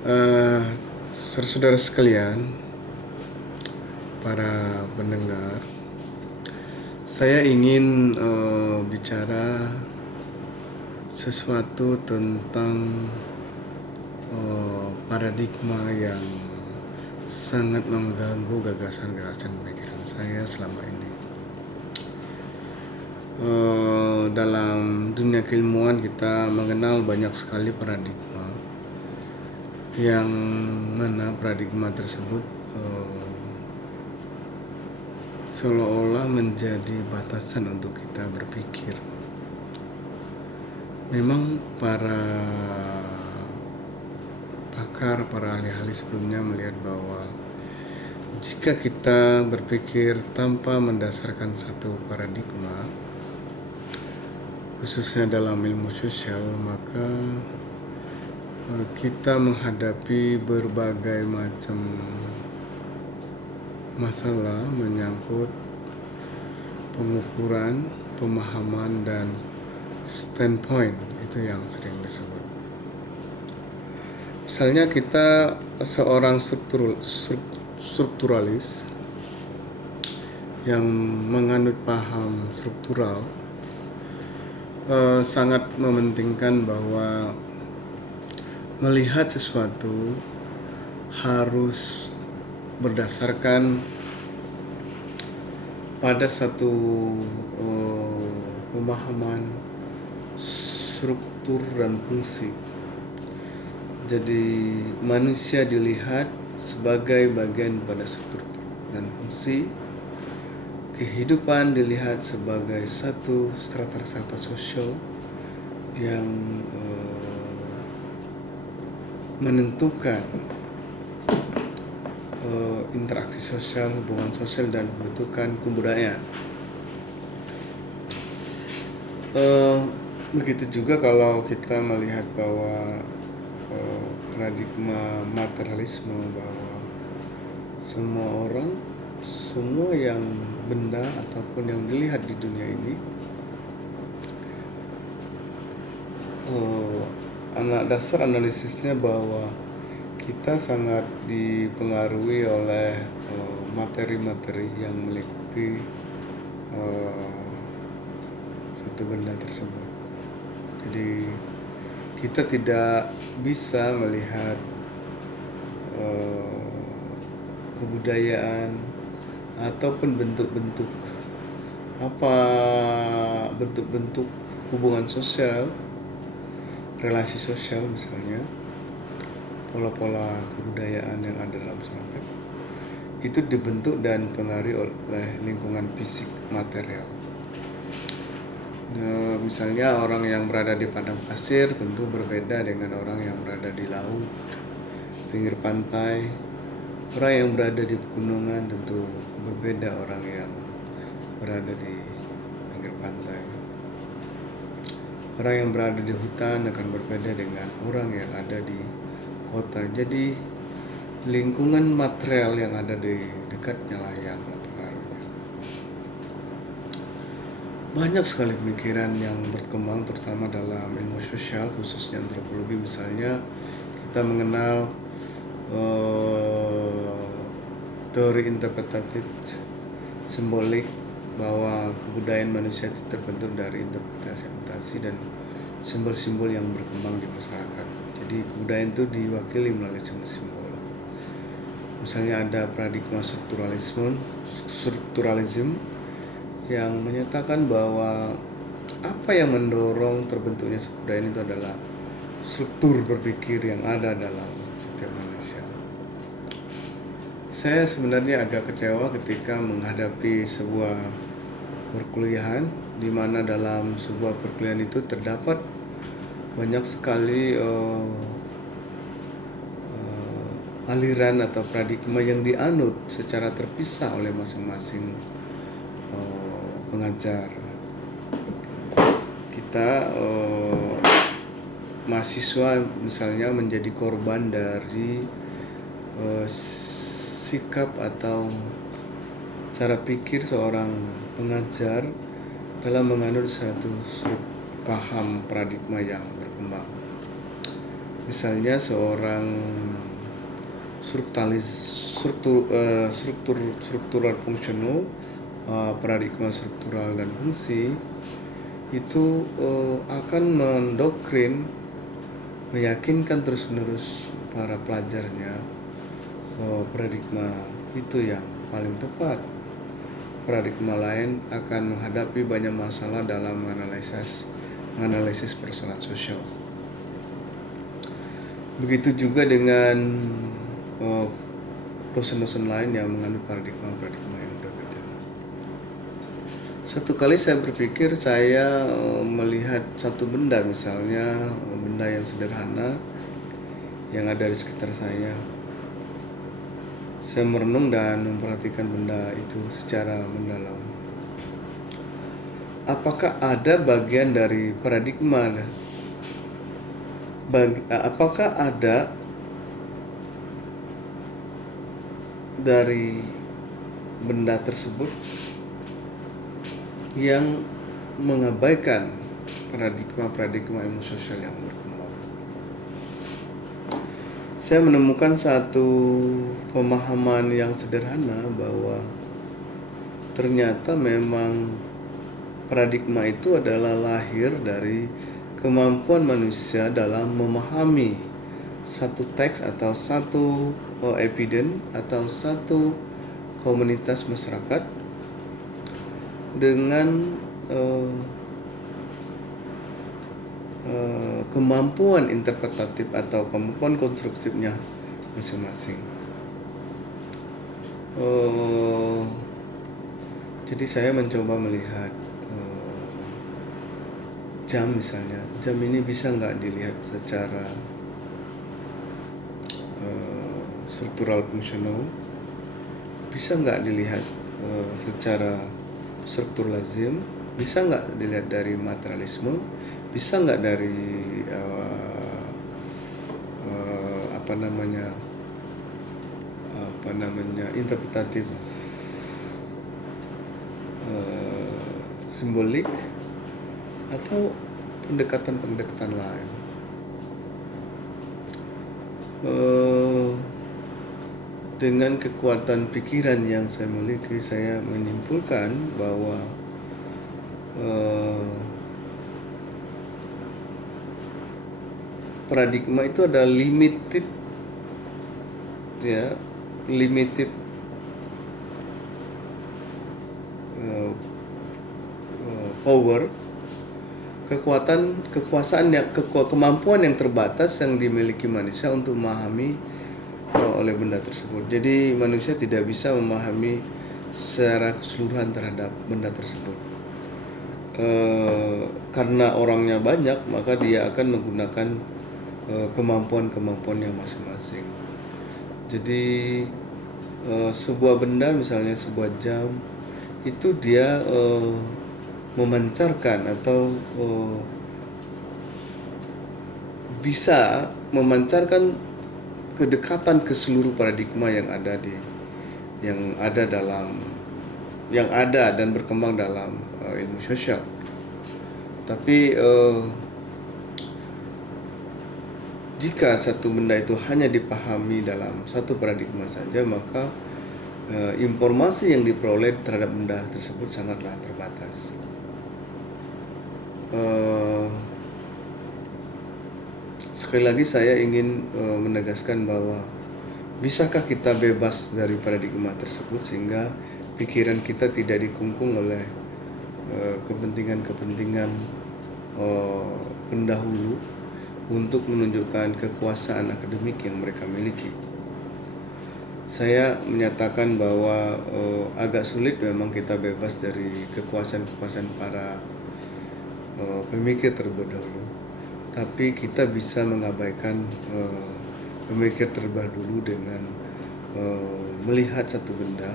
Eh, Saudara sekalian, para pendengar, saya ingin bicara sesuatu tentang paradigma yang sangat mengganggu gagasan-gagasan pemikiran saya selama ini. Dalam dunia keilmuan kita mengenal banyak sekali paradigma, yang mana paradigma tersebut seolah-olah menjadi batasan untuk kita berpikir. Memang para pakar, para ahli-ahli sebelumnya melihat bahwa jika kita berpikir tanpa mendasarkan satu paradigma, khususnya dalam ilmu sosial, maka kita menghadapi berbagai macam masalah menyangkut pengukuran, pemahaman, dan standpoint, itu yang sering disebut. Misalnya kita seorang strukturalis yang menganut paham struktural, sangat mementingkan bahwa melihat sesuatu harus berdasarkan pada satu pemahaman struktur dan fungsi. Jadi manusia dilihat sebagai bagian pada struktur dan fungsi, kehidupan dilihat sebagai satu strata-strata sosial yang menentukan interaksi sosial, hubungan sosial, dan pembentukan kebudayaan. Begitu juga kalau kita melihat bahwa paradigma materialisme, bahwa semua orang, semua yang benda ataupun yang dilihat di dunia ini, anak dasar analisisnya bahwa kita sangat dipengaruhi oleh materi-materi yang melingkupi satu benda tersebut. Jadi kita tidak bisa melihat kebudayaan ataupun bentuk-bentuk bentuk-bentuk hubungan sosial, relasi sosial misalnya, pola-pola kebudayaan yang ada dalam masyarakat, itu dibentuk dan dipengaruhi oleh lingkungan fisik material. Nah, misalnya orang yang berada di padang pasir tentu berbeda dengan orang yang berada di laut, pinggir pantai. Orang yang berada di pegunungan tentu berbeda orang yang berada di pinggir pantai. Orang yang berada di hutan akan berbeda dengan orang yang ada di kota. Jadi lingkungan material yang ada di dekatnya lah yang mempengaruhinya. Banyak sekali pemikiran yang berkembang terutama dalam ilmu sosial, khususnya antropologi. Misalnya kita mengenal teori interpretatif simbolik, bahwa kebudayaan manusia itu terbentuk dari interpretasi dan simbol-simbol yang berkembang di masyarakat. Jadi kebudayaan itu diwakili melalui simbol-simbol. Misalnya ada paradigma strukturalisme yang menyatakan bahwa apa yang mendorong terbentuknya kebudayaan itu adalah struktur berpikir yang ada dalam setiap manusia. Saya sebenarnya agak kecewa ketika menghadapi sebuah perkuliahan di mana dalam sebuah perkuliahan itu terdapat banyak sekali aliran atau paradigma yang dianut secara terpisah oleh masing-masing pengajar. Kita mahasiswa misalnya menjadi korban dari sikap atau cara pikir seorang pengajar dalam menganut satu paham paradigma yang berkembang. Misalnya seorang struktural fungsional, paradigma struktural dan fungsi itu akan mendoktrin, meyakinkan terus-menerus para pelajarnya bahwa paradigma itu yang paling tepat. Paradigma lain akan menghadapi banyak masalah dalam menganalisis persoalan sosial. Begitu juga dengan dosen-dosen lain yang mengandung paradigma yang berbeda. Satu kali saya berpikir, saya melihat satu benda, misalnya benda yang sederhana yang ada di sekitar saya. Saya merenung dan memperhatikan benda itu secara mendalam. Apakah ada bagian dari paradigma? Apakah ada dari benda tersebut yang mengabaikan paradigma ilmu sosial yang berkembang? Saya menemukan satu pemahaman yang sederhana bahwa ternyata memang paradigma itu adalah lahir dari kemampuan manusia dalam memahami satu teks atau satu evidence atau satu komunitas masyarakat dengan kemampuan interpretatif atau kemampuan konstruktifnya masing-masing. Jadi saya mencoba melihat jam misalnya. Jam ini bisa nggak dilihat secara struktural fungsional? Bisa nggak dilihat secara struktur lazim? Bisa nggak dilihat dari materialisme? Bisa nggak dari interpretatif simbolik atau pendekatan lain? Dengan kekuatan pikiran yang saya miliki, saya menyimpulkan bahwa paradigma itu ada limited power, kemampuan yang terbatas yang dimiliki manusia untuk memahami oleh benda tersebut. Jadi manusia tidak bisa memahami secara keseluruhan terhadap benda tersebut. Karena orangnya banyak, maka dia akan menggunakan kemampuan-kemampuannya masing-masing. Jadi sebuah benda, misalnya sebuah jam, itu dia memancarkan atau bisa memancarkan kedekatan ke seluruh paradigma yang ada dan berkembang dalam ilmu sosial. Tapi jika satu benda itu hanya dipahami dalam satu paradigma saja, maka informasi yang diperoleh terhadap benda tersebut sangatlah terbatas. Sekali lagi saya ingin menegaskan bahwa bisakah kita bebas dari paradigma tersebut sehingga pikiran kita tidak dikungkung oleh kepentingan pendahulu untuk menunjukkan kekuasaan akademik yang mereka miliki. Saya menyatakan bahwa agak sulit memang kita bebas dari kekuasaan para pemikir terlebih dahulu, tapi kita bisa mengabaikan pemikir terlebih dahulu dengan melihat satu benda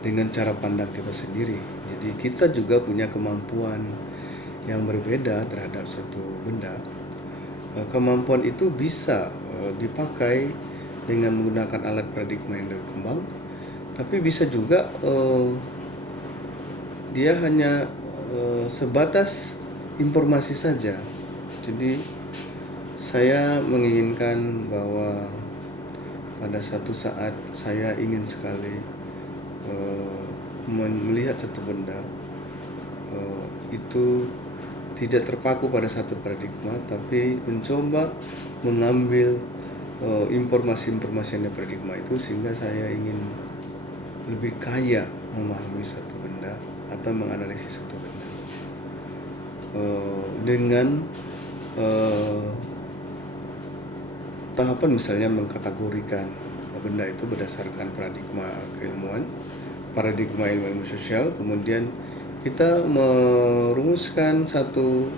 dengan cara pandang kita sendiri. Jadi kita juga punya kemampuan yang berbeda terhadap satu benda. Kemampuan itu bisa dipakai dengan menggunakan alat paradigma yang berkembang, tapi bisa juga dia hanya sebatas informasi saja. Jadi Saya menginginkan bahwa pada satu saat saya ingin sekali melihat satu benda itu tidak terpaku pada satu paradigma, tapi mencoba mengambil informasi-informasi dari paradigma itu, sehingga saya ingin lebih kaya memahami satu benda atau menganalisis satu benda dengan tahapan, misalnya mengkategorikan benda itu berdasarkan paradigma keilmuan, paradigma ilmu sosial. Kemudian kita merumuskan satu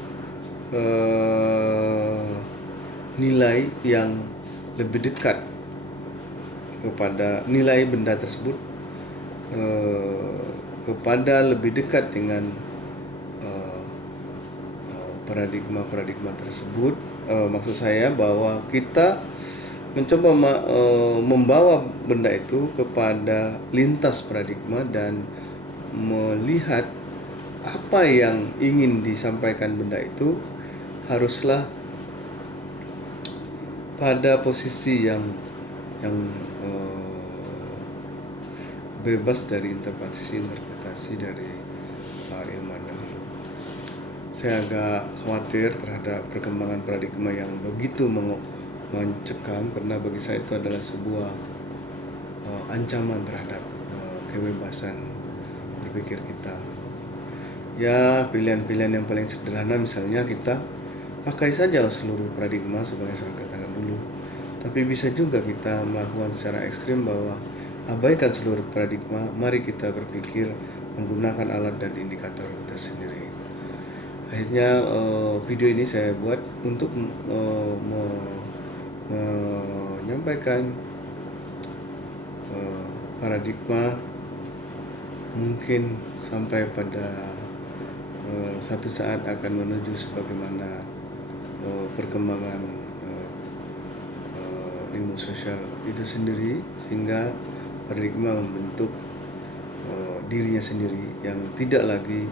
nilai yang lebih dekat kepada nilai benda tersebut, kepada lebih dekat dengan paradigma tersebut. Maksud saya bahwa kita mencoba membawa benda itu kepada lintas paradigma dan melihat apa yang ingin disampaikan benda itu haruslah pada posisi yang bebas dari interpretasi dari ilmuwan dahulu. Saya agak khawatir terhadap perkembangan paradigma yang begitu mencekam, karena bagi saya itu adalah sebuah ancaman terhadap kebebasan berpikir kita. Ya, pilihan-pilihan yang paling sederhana misalnya kita pakai saja seluruh paradigma sebagai saya katakan dulu. Tapi bisa juga kita melakukan secara ekstrim bahwa abaikan seluruh paradigma, mari kita berpikir menggunakan alat dan indikator tersendiri. Akhirnya video ini saya buat untuk menyampaikan paradigma mungkin sampai pada satu saat akan menuju sebagaimana perkembangan ilmu sosial itu sendiri, sehingga paradigma membentuk dirinya sendiri yang tidak lagi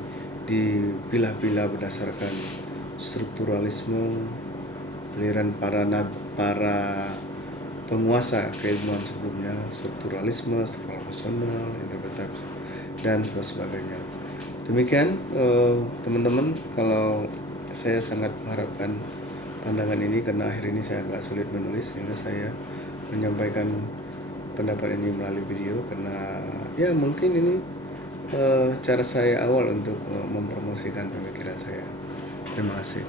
dipilah-pilah berdasarkan strukturalisme, aliran para penguasa keilmuan sebelumnya, strukturalisme rasional, interpretasi, dan sebagainya. Demikian teman-teman, kalau saya sangat mengharapkan pandangan ini, karena akhir ini saya agak sulit menulis, sehingga saya menyampaikan pendapat ini melalui video, karena ya mungkin ini cara saya awal untuk mempromosikan pemikiran saya. Terima kasih.